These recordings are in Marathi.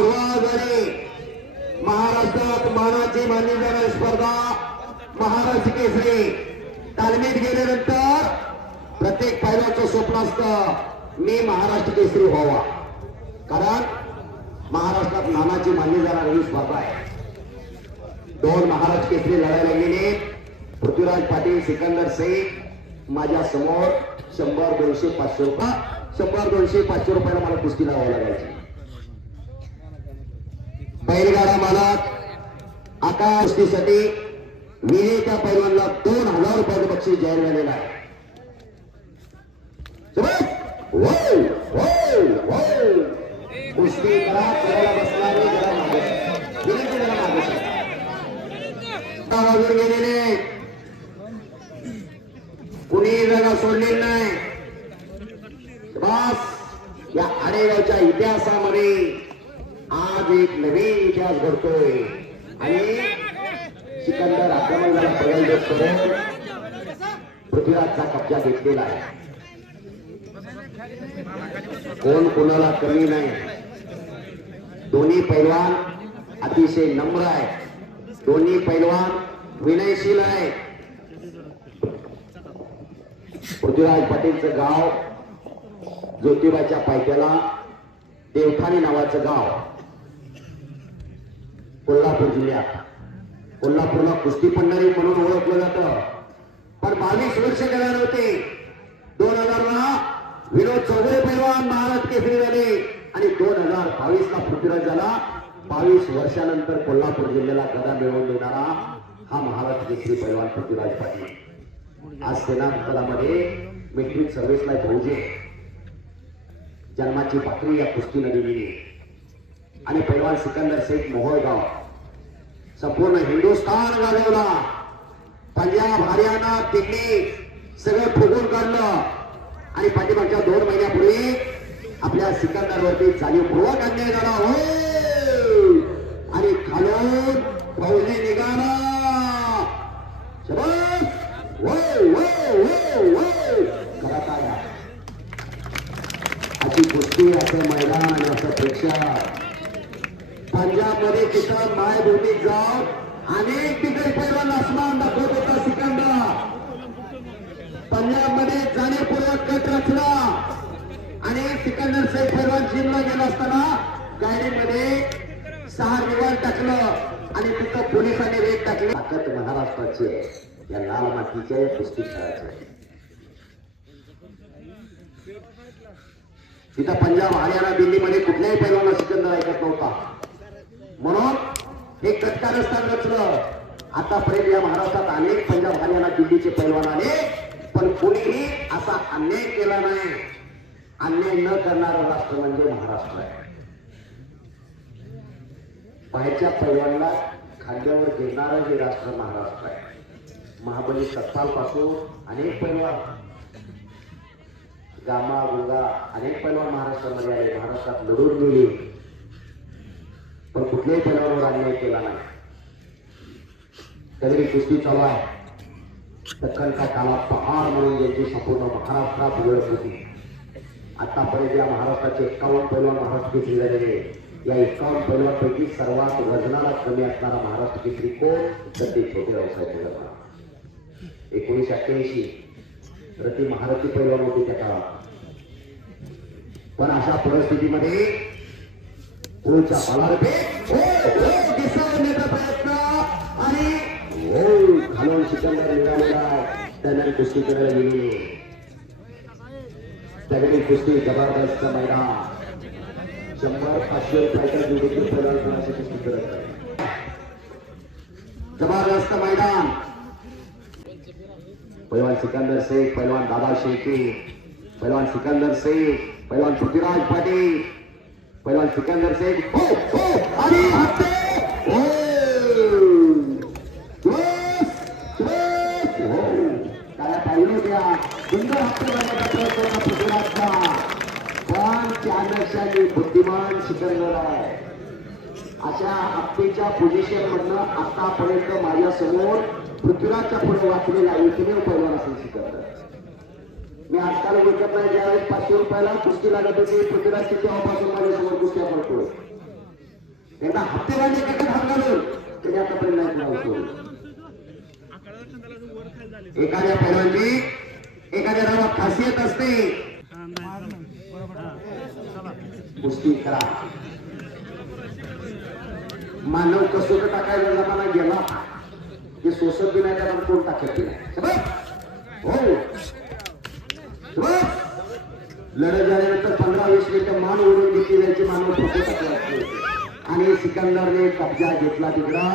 सुरुवात झाली. महाराष्ट्रात मानाची मानली जाणारी स्पर्धा महाराष्ट्र केसरी. तालमीत गेल्यानंतर प्रत्येक पैलवानचं स्वप्न असतं मी महाराष्ट्र केसरी व्हावा, कारण महाराष्ट्रात मानाची मानली जाणारी ही स्पर्धा आहे. दोन महाराष्ट्र केसरी लढायला गेले. पृथ्वीराज पाटील, सिकंदर शेख माझ्या समोर. 100, 200, 500 रुपये. 100, 200, 500 रुपयाला मला कुस्ती लावावी लागायची. बैलगाडा मालक आकाश कुस्तीसाठी विजेत्या पैलवानला 2000 रुपयाचं बक्षीस जाहीर झालेलं आहे. कुस्ती करा, करायला बसणारे जरा मागे विनंती, जरा मागे गेलेले कुणी जगा सोडलेलं नाही. बस या आडेगावच्या इतिहासामध्ये आज एक नवीन इतिहास घडतोय आणि सिकंदर आक्रमणाला पळवलं करून पृथ्वीराजचा कब्जा घेतलेला आहे. कोण कोणाला कमी नाही. दोन्ही पैलवान अतिशय नम्र आहे. दोन्ही पैलवान विनयशील आहे. पृथ्वीराज पाटीलचं गाव ज्योतिबाच्या पायथ्याला देवठाणी नावाचं गाव कोल्हापूर जिल्ह्यात. कोल्हापूरला कुस्ती पंढरी म्हणून ओळखलं जातं. पण 22 वर्ष गेले नव्हते. 2000ला विनोद चौधरी पैलवान महाराष्ट्र केसरी झाले आणि 2022ला पृथ्वीराज झाला. 22 वर्षानंतर कोल्हापूर जिल्ह्याला गदा मिळवून देणारा हा महाराष्ट्र केसरी पैलवान पृथ्वीराज पाटील. आज सेना दलामध्ये मेट्रिक सर्व्हिसला भाऊजे. जन्माची भाकरी या कुस्ती नदीने आणि पैलवान सिकंदर शेख मोहोळगाव संपूर्ण हिंदुस्थान गाजवला. पंजाब, हरियाणा, दिल्ली सगळं फुगून काढलं आणि पाठीमागच्या 2 महिन्यापूर्वी आपल्या सिकंदरवरती जाणीवपूर्वक अन्याय झाला हो आणि खालून फौजी निघाला. करत आया अशी कुस्ती, असं मैदान आणि असं प्रेक्षक. पंजाब मध्ये तिथं मायभूमीत जाऊन अनेक ठिकाणी पैलवान आसमान दाखवत होता सिकंदर. पंजाब मध्ये जाणीवपूर्वक कट रचला आणि सिकंदर शेख पैलवान जिमला गेला असताना गाडीमध्ये 6 रिवॉल्वर टाकलं आणि तिथं पोलिसांनी रेड टाकली. ताकद महाराष्ट्राची आहे. या लाल मातीच्या कुस्ती खेळायची. तिथं पंजाब, हरियाणा, दिल्लीमध्ये कुठल्याही पैलवानाला सिकंदर ऐकत नव्हता. म्हणून हे कटकारस्थान रचलं. आतापर्यंत या महाराष्ट्रात अनेक पंजाब, हरियाणा, दिल्लीचे पैलवान आले, पण कोणीही असा अन्याय केला नाही. अन्याय न करणारं राष्ट्र म्हणजे महाराष्ट्र आहे. बाहेरच्या पैलवानाला खांद्यावर घेणारं हे राष्ट्र महाराष्ट्र आहे. महाबली सत्ताल पासून अनेक पैलवान, गामा, गुंगा अनेक पैलवान महाराष्ट्रामध्ये आले, महाराष्ट्रात लढून गेले, पण कुठल्याही पैलवानावर अन्याय केला नाही. कधी कुस्ती चालू आहे. दख्खनचा काला पहाड म्हणून ज्यांची संपूर्ण महाराष्ट्रात ओळख होती. आतापर्यंत या महाराष्ट्राचे 51 पैलवान महाराष्ट्र केसरी झालेले. या 51 पैलवानपैकी सर्वात वजनाला कमी असणारा महाराष्ट्र केसरी कोण? तर ते छोटे व्यवसाय पैलवान. 1988 रती महारथी पैलवान होते त्या काळात. पण अशा परिस्थितीमध्ये पुढच्या पालारपे दिसवण्याचा प्रयत्न आणि घालून सिकंदर निघालेला त्यांना कुस्ती करायला गेली. त्यावेळी कुस्ती जबरदस्त मैदान. 100-500 रुपयाच्या जोडीतील पैलवानाची कुस्ती करत आहे. जबरदस्त मैदान. पैलवान सिकंदर शेख, पैलवान दादा शेखी, पैलवान सिकंदर शेख, पैलवान पृथ्वीराज पाटील, पैलवान सिकंदर शेख आणि काय पाहिलं त्या सुंदर पृथ्वीराजचा. पण त्यापेक्षाही बुद्धिमान सिकंदर आहे. अशा हप्तेच्या पोझिशन मधनं आतापर्यंत माझ्या समोर पृथ्वीराजच्या पुढे वाचलेला एकमेव पैलवान असेल सिकंदर. मी आजकाल विकत नाही. ज्यावेळेस 500 रुपयाला कुस्ती लागत होती पृथ्वीराजची, तेव्हापासून माझ्यासमोर कुस्त्या पडतोय. त्यांना हप्ते वाढले का घाम घालून त्याने आतापर्यंत नाही लावतो. एखाद्या पैलवानची एखाद्या नावात खासियत असते. कुस्ती करा. मानव कसोट टाकायला जमाना गेला की सोसत बी नाही त्याला कोण टाकत बी नाही. हो लढत झाल्यानंतर 15-20 मिनिटं मान ओढून घेतली जायची. मानव फोटो टाकले आणि सिकंदरने कब्जा घेतला तिकडा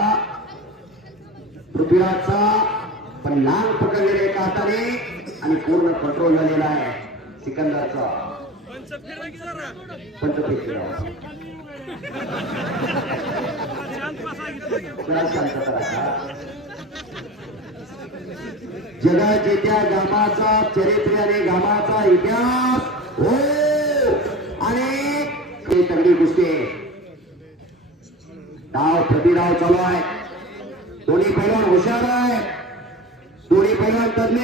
पृथ्वीराजचा. पण लांब पकडलेला एका हाताने आणि पूर्ण कंट्रोल झालेला आहे सिकंदरचा. पंचफेक जगाच्या त्या गामाचा चरित्र आणि गामाचा इतिहास हो. आणि तगडी कुस्ती डाव प्रतिडाव चालू आहे. दोन्ही पैलवान हुशार आहे. दोन्ही पैलवान तज्ञ.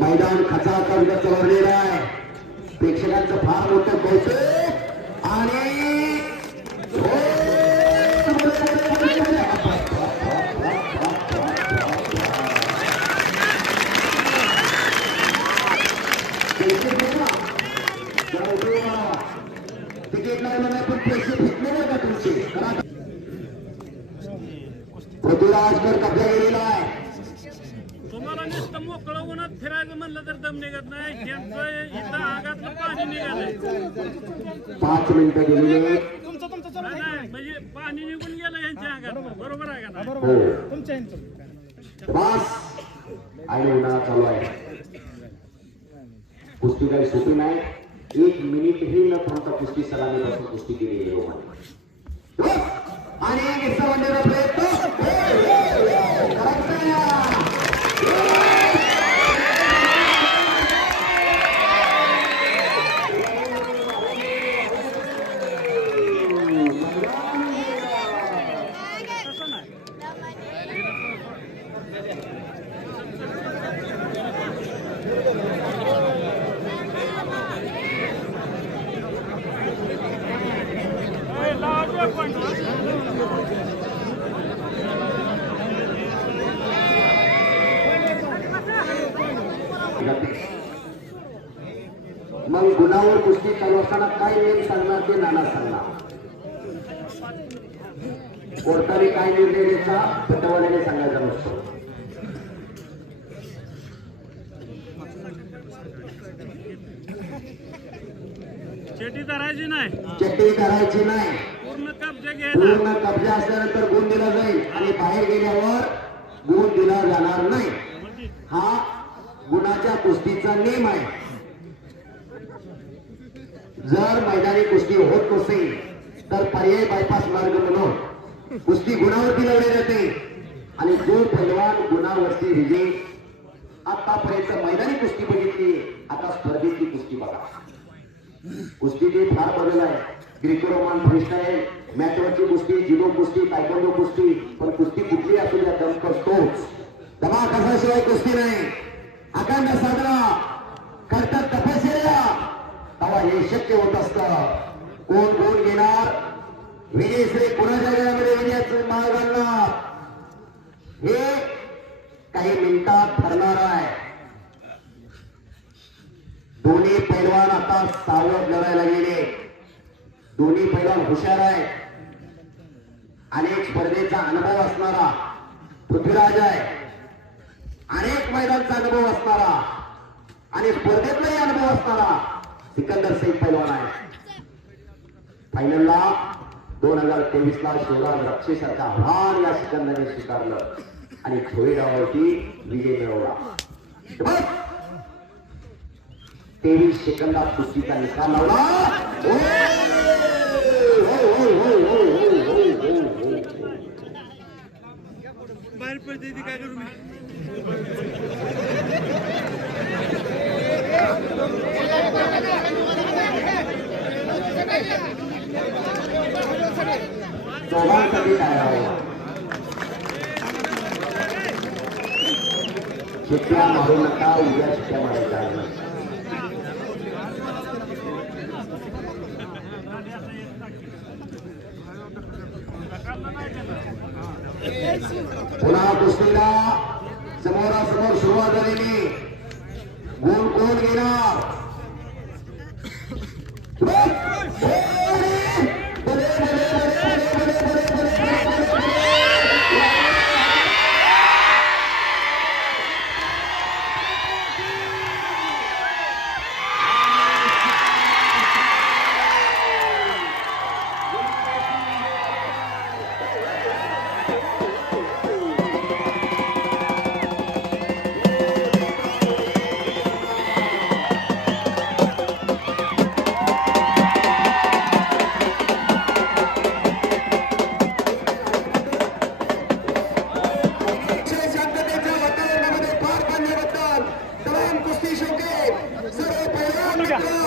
मैदान खचाखच चढवलेलं आहे. प्रेक्षकांचं फार मोठं कौतुक आणि तिकीट नाही म्हणा पण पैसे फेकले नाही का तुमचे. पृथ्वीराजकर कब्जा गेलेला आहे. तुम्हाला नुसतं मोकळं उन्हात फिरायचं म्हणलं तर दम निघत नाही. त्यांचं इथं आगातलं पाणी निघालंय. 5 मिनिटं गेलेले नाही म्हणजे पाणी निघून गेलं यांच्या अंगात. बरोबर आहे का ना? बस आणि उन्हाळा चालू आहे. कुस्ती काही सोपी नाही. 1 मिनिटही न थांबता कुस्ती सरांनी पासून कुस्ती केली आहे. आणि एक बनण्याचा प्रयत्न मग गुणावर कुस्ती चालू असताना काय नियम सांगणार ते नाना सांगणार. कोर्टाने काय निर्णय द्यायचा पटवाल्याने सांगायचा नसतो. चेटी धरायची नाही. चेटी करायची नाही. पूर्ण कब्जा घ्यायला. पूर्ण कब्जा असल्यानंतर गुण दिला जाईल आणि बाहेर गेल्यावर गुण दिला जाणार नाही. हा गुणाच्या कुस्तीचा नियम आहे. जर मैदानी कुस्ती होत नसेल तर पर्याय बायपास मार्ग म्हणून कुस्ती गुणावरती लावली जाते आणि जो पैलवान गुणावरती विजयी. आतापर्यंत मैदानी कुस्ती बघितली. आता स्पर्धेची कुस्ती बघा. कुस्तीची फार बदल आहे. ग्रीको रोमन फ्रीस्टाईल मॅचवरची कुस्ती, जुडो कुस्ती, तायक्वांडो कुस्ती. पण कुस्ती कुठली असू द्या दम करतोच. दमा कसाशिवाय कुस्ती नाही. अखंड साधना करतात तपश्चर्या तेव्हा हे शक्य होत असतं. कोण गुण घेणार विजयश्री कुणाच्या गळ्यामध्ये विजयाचं माळ घालणार हे काही मिनिटात ठरणार आहे. दोन्ही पैलवान आता सावध लढायला गेले. दोन्ही पैलवान हुशार आहे. अनेक स्पर्धेचा अनुभव असणारा पृथ्वीराज आहे. अनेक मैदानचा अनुभव असणारा आणि स्पर्धेतलाही अनुभव असणारा सिकंदर सिंग पैलवान आहे. फायनलला 2023ला शिवराज रक्षेसारखा आव्हान या सिकंदरने स्वीकारलं आणि थोडी डावावरती विजय मिळवला. 23 सेकंदात कुस्तीचा निकाल लावला. बाहेर पडते ती काय करू मी. दोघांसाठी काय आहे शिट्ट्या मारू नका. उद्या शिट्ट्या मारायच्या नाही.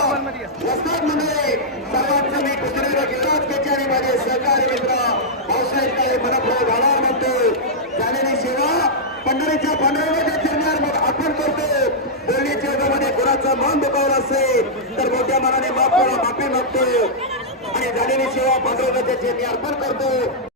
वस्ताद मंडळी सर्वांचं मी कुत्रेला गिराज केचे आणि माझे सहकारी मित्र भाऊसाहेब काळे मनप्राव घालार म्हणतो झालेली सेवा पंढरीच्या पांढरवड्याच्या चरणावर मग आपण करतो. बोलण्याच्या योगामध्ये गुणाचा मान दुखावला असेल तर मोठ्या मनाने माफी मागतो आणि झालेली सेवा पांढरवड्याच्या चरणी अर्पण करतो.